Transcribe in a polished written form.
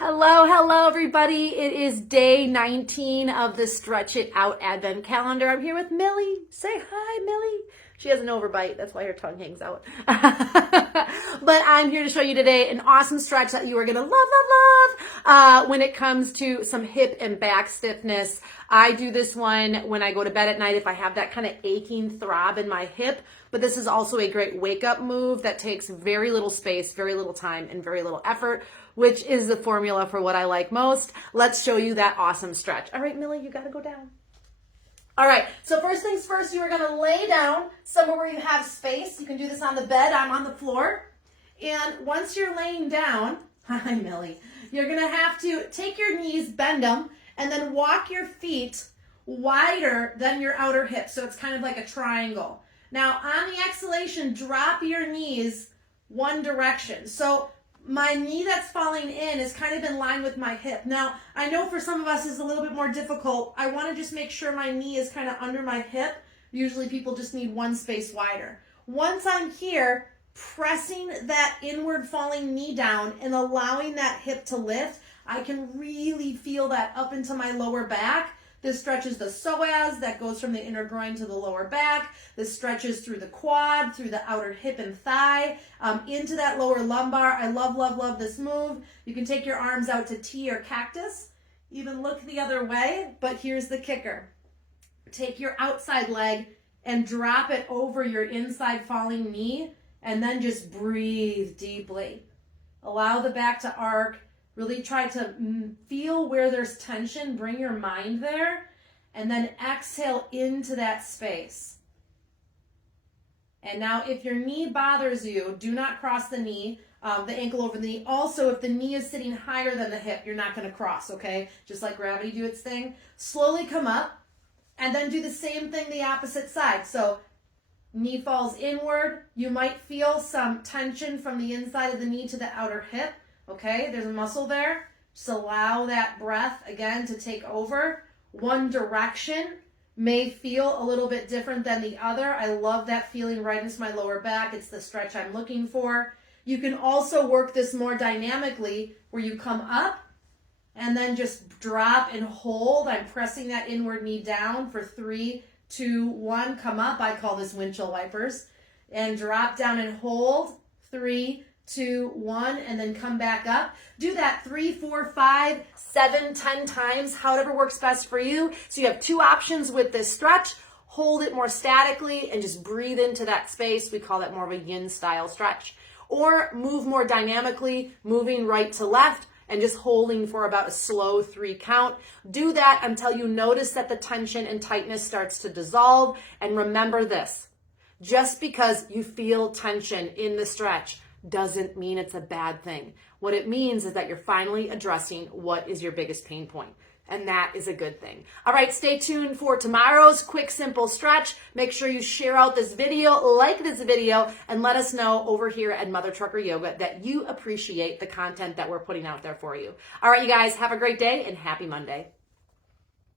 Hello, everybody. It is day 19 of the Stretch It Out Advent Calendar. I'm here with Millie. Say hi, Millie. She has an overbite. That's why her tongue hangs out. But I'm here to show you today an awesome stretch that you are going to love when it comes to some hip and back stiffness. I do this one when I go to bed at night if I have that kind of aching throb in my hip. But this is also a great wake-up move that takes very little space, very little time, and very little effort, which is the formula for what I like most. Let's show you that awesome stretch. All right, Millie, you got to go down. All right, so first things first, you are going to lay down somewhere where you have space. You can do this on the bed. I'm on the floor. And once you're laying down, hi, Millie, you're going to have to take your knees, bend them, and then walk your feet wider than your outer hip. So it's kind of like a triangle. Now, on the exhalation, drop your knees one direction. So my knee that's falling in is kind of in line with my hip. Now, I know for some of us it's a little bit more difficult. I want to just make sure my knee is kind of under my hip. Usually people just need one space wider. Once I'm here, pressing that inward falling knee down and allowing that hip to lift, I can really feel that up into my lower back. This stretches the psoas that goes from the inner groin to the lower back. This stretches through the quad, through the outer hip and thigh, into that lower lumbar. I love this move. You can take your arms out to T or cactus, even look the other way, but here's the kicker. Take your outside leg and drop it over your inside falling knee, and then just breathe deeply. Allow the back to arc. Really try to feel where there's tension, bring your mind there, and then exhale into that space. And now if your knee bothers you, do not cross the knee, the ankle over the knee. Also, if the knee is sitting higher than the hip, you're not going to cross, okay? Just let gravity do its thing. Slowly come up, and then do the same thing the opposite side. So knee falls inward. You might feel some tension from the inside of the knee to the outer hip. Okay, there's a muscle there. Just allow that breath, again, to take over. One direction may feel a little bit different than the other. I love that feeling right into my lower back. It's the stretch I'm looking for. You can also work this more dynamically where you come up and then just drop and hold. I'm pressing that inward knee down for 3, 2, 1. Come up. I call this windshield wipers. And drop down and hold. 3, 2, 1, and then come back up. Do that 3, 4, 5, 7, 10 times, however works best for you. So you have 2 options with this stretch. Hold it more statically and just breathe into that space. We call that more of a yin style stretch. Or move more dynamically, moving right to left and just holding for about a slow 3 count. Do that until you notice that the tension and tightness starts to dissolve. And remember this, just because you feel tension in the stretch doesn't mean it's a bad thing. What it means is that you're finally addressing what is your biggest pain point. And that is a good thing. All right, stay tuned for tomorrow's quick, simple stretch. Make sure you share out this video, like this video, and let us know over here at Mother Trucker Yoga that you appreciate the content that we're putting out there for you. All right, you guys, have a great day and happy Monday.